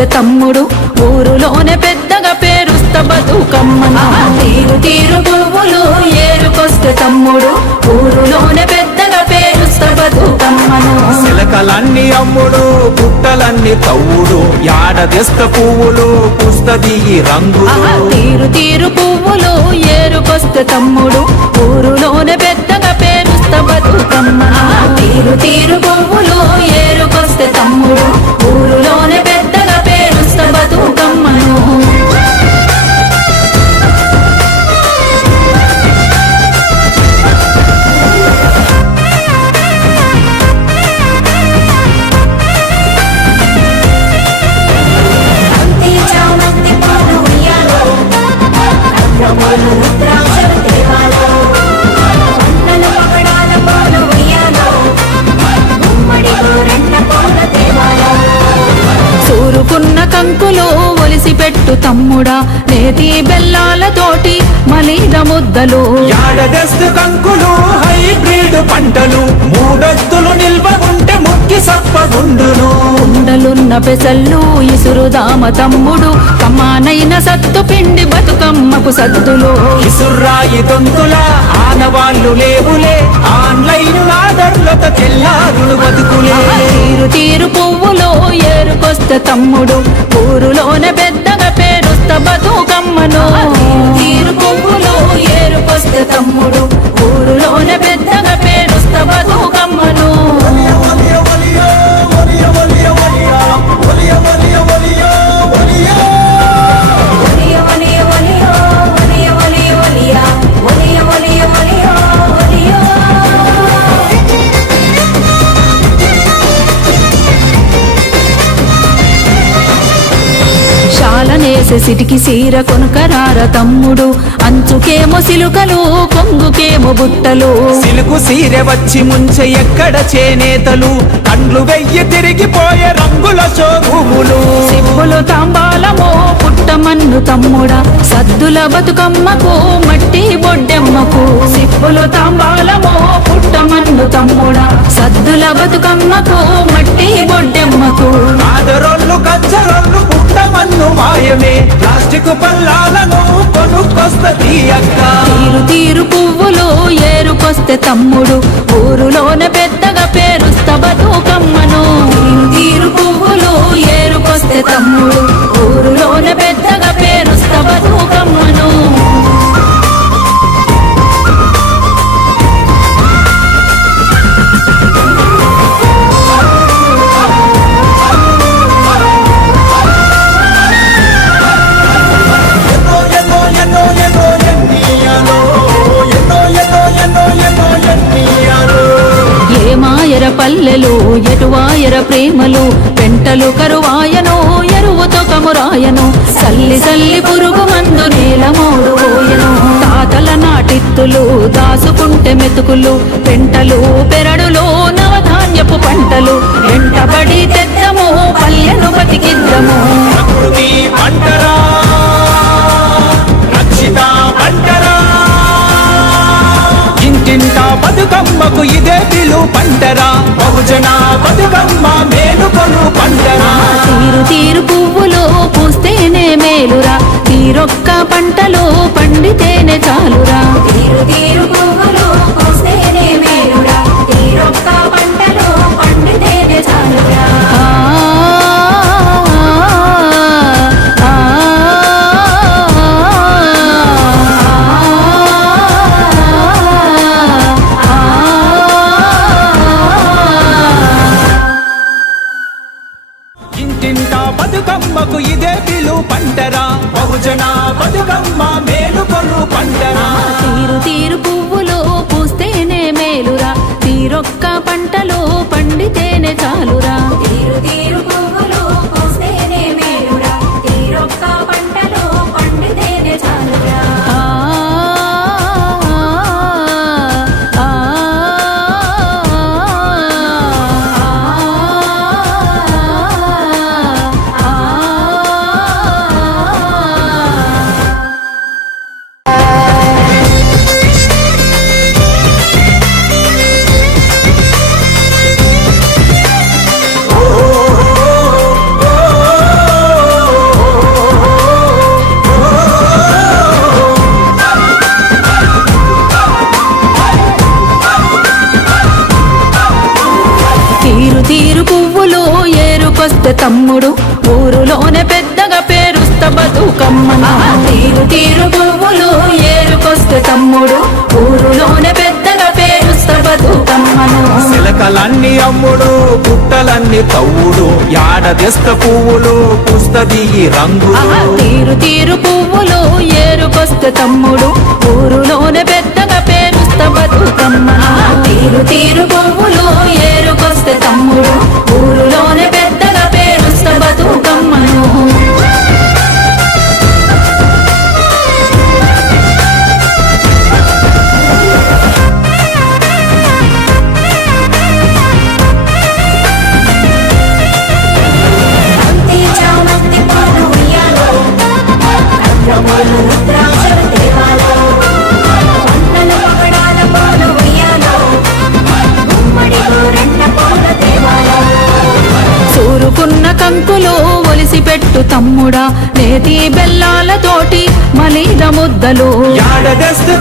పెద్ద తమ్ముడు ఊరులోనే పెద్దగా పేరుస్త బతుకమ్మ. తీరు తీరు పువ్వులు ఏరుకొస్తే తమ్ముడు ఊరులోనే పెద్దగా పేరుస్త బతుకమ్మను శిలకలన్నీ అమ్ముడు పుట్టలన్నీ తవ్వుడు యాడదిస్త పువ్వులు పుస్తది రంగు తీరు తీరు పువ్వులు ఏరుకొస్తే తమ్ముడు ఊరులోనే పెద్దగా పేరుస్త బతుకమ్మ. తీరు తీరు పువ్వులు ఏరుకొస్తే తమ్ముడు ఊరు ముద్దలు యాడ తెస్త కంకులు హైబ్రిడ్ పంటలు మూడొత్తులు నిల్వ ఉంటే ముక్కి సప్పగుండును. ఉండలున్న పెసళ్ళు ఇసురుదామ తమ్ముడు కమానైన సత్తు పిండి బతుకమ్మకు సద్దులు. ఇసుర్రాయి దొంతుల ఆనవాళ్ళు లేవులే ఆన్లైన్ ఆర్డర్లతో తెల్లారులు బతుకులే. తీరు తీరు పువ్వులు ఏరుకొస్తే తమ్ముడు ఊరులోనే పెద్దగా పేరుస్త బతుకమ్మను. తీరు ఏరుకొస్తే తమ్ముడు. సిటికి సీర కొనుకరార తమ్ముడు? అంచుకేమో సిలుకలు కొంగుకేమో బుట్టలు. సిలుకు సీరె వచ్చి ముంచె ఎక్కడ చేనేతలు? కండ్లు వెయ్యి తిరిగిపోయే రంగుల షోరూములు సిబ్బులు తాంబాలము పుట్టమన్ను తమ్ముడా. సద్దుల బతుకమ్మకు మట్టి బొడ్డెమ్మకు. సిబ్బులు తాంబాలము పుట్టమన్ను తమ్ముడా. సద్దుల బతుకమ్మకు మట్టి బొడ్డెమ్మకు. ఆదరోళ్ళు కచ్చరోళ్ళు పుట్టమన్ను మాయమే. ప్లాస్టిక్ పల్లాలను కొనుక్కొస్త అక్క. తీరు తీరు పువ్వులు ఏరుకొస్తే తమ్ముడు. ఏ పల్లెలు ఎటువాయర ప్రేమలు? పెంటలు కరువాయను ఎరువుతో కమురాయను సల్లి సల్లి పురుగు మందు నేల మోడు పోయను. తాతల నాటిత్తులు దాసుకుంటే మెతుకులు. పెంటలు పెరడులో నవధాన్యపు పంటలు. వెంటబడి మేలుకొను పంటరా తీరు తీరు పువ్వులు పూస్తేనే మేలురా. తీరొక్క పంటలు పండితేనే చాలురా. తీరు తీరు ఊరులోనే పెద్దగా పేరుస్త బతుకమ్మను తీరు తీరు పువ్వులు ఏరుకొస్తే తమ్ముడు. ఊరులోనే పెద్దగా పేరుస్త బతుకమ్మను సిలకలన్నీ అమ్ముడు పుట్టలన్నీ తవ్వుడు యాడ తెస్త పువ్వులు పుస్తది ఆహా, తీరు నేతి బెల్లాలతోటి మలీద ముద్దలు.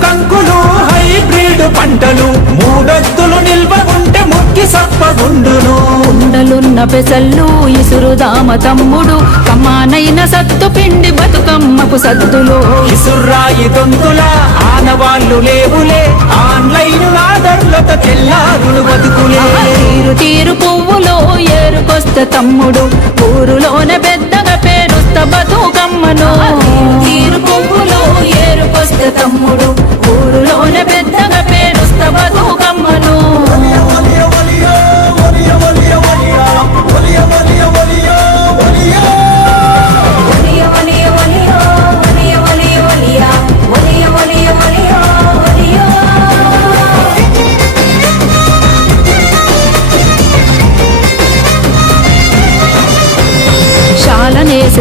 కంకులు హైబ్రిడ్ పంటలు మూడొత్తులు నిల్వ ఉంటే ముక్కి సప్పగుండును ఉండలున్న పెసళ్ళు ఇసురుదామ తమ్ముడు కమానైన సత్తు పిండి బతుకమ్మకు సద్దులు. ఇసుర్రాయి దొంతుల ఆనవాళ్ళు లేవులే ఆన్లైన్ ఆర్డర్లతో తెల్లారులు బతుకులే. తీరు తీరు పువ్వులు ఏరుకొస్తే తమ్ముడు ఊరులోనే పెద్దగా బతుకమ్మను తీరు పువ్వులు ఏరుకొస్తే తమ్ముడు.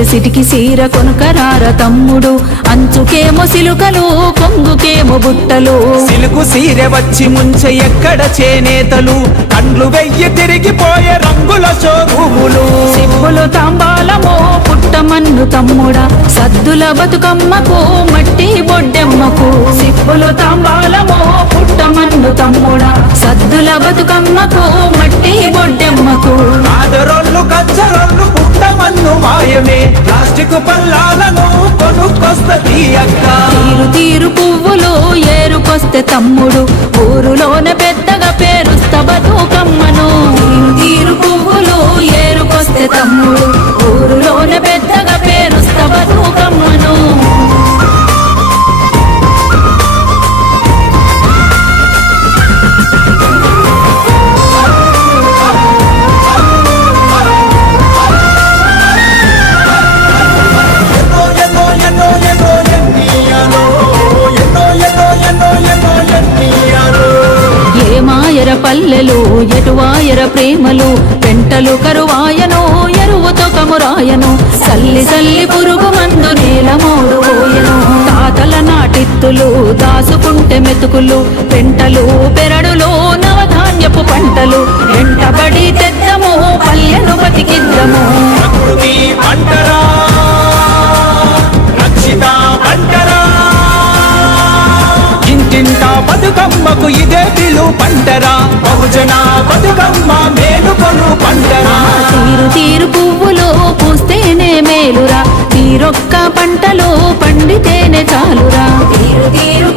సిటికి సీర కొనుకరార తమ్ముడు. అంచుకేమో సిలుకలు కొంగుకేమో బుట్టలు సిలుకు సీరె వచ్చి ముంచె ఎక్కడ చేనేతలు. కండ్లు వెయ్యి తిరిగిపోయే రంగుల షోరూములు. సిప్పులు తాంబాలమో పుట్టమన్ను తమ్ముడా. సద్దుల బతుకమ్మకు మట్టి బొడ్డెమ్మకు. సిప్పులు తాంబాలమో ప్లాస్టిక్ పల్లాలను కొనుక్కొస్తది అక్క. తీరు తీరు పువ్వులు ఏరుకొస్తే తమ్ముడు ఊరులోనే ఎటువాయర ప్రేమలు పెంటలు కరువాయను ఎరువుతో కమురాయను సల్లి సల్లి పురుగు మందు నేల మోడుపోయను తాతల నాటిత్తులు దాసుకుంటే మెతుకులు పెంటలు పెరడులో నవధాన్యపు పంటలు వెంటబడి తెద్దము పల్లెను బతికిద్దము. ప్రకృతి పంటరా? బతుకమ్మకు ఇదే పిలు పంటరా. బహుజన బతుకమ్మ మేలుకొను పంటరా. తీరు తీరు పువ్వులో పూస్తేనే మేలురా. తీరొక్క పంటలో పండితేనే చాలురా. తీరు తీరు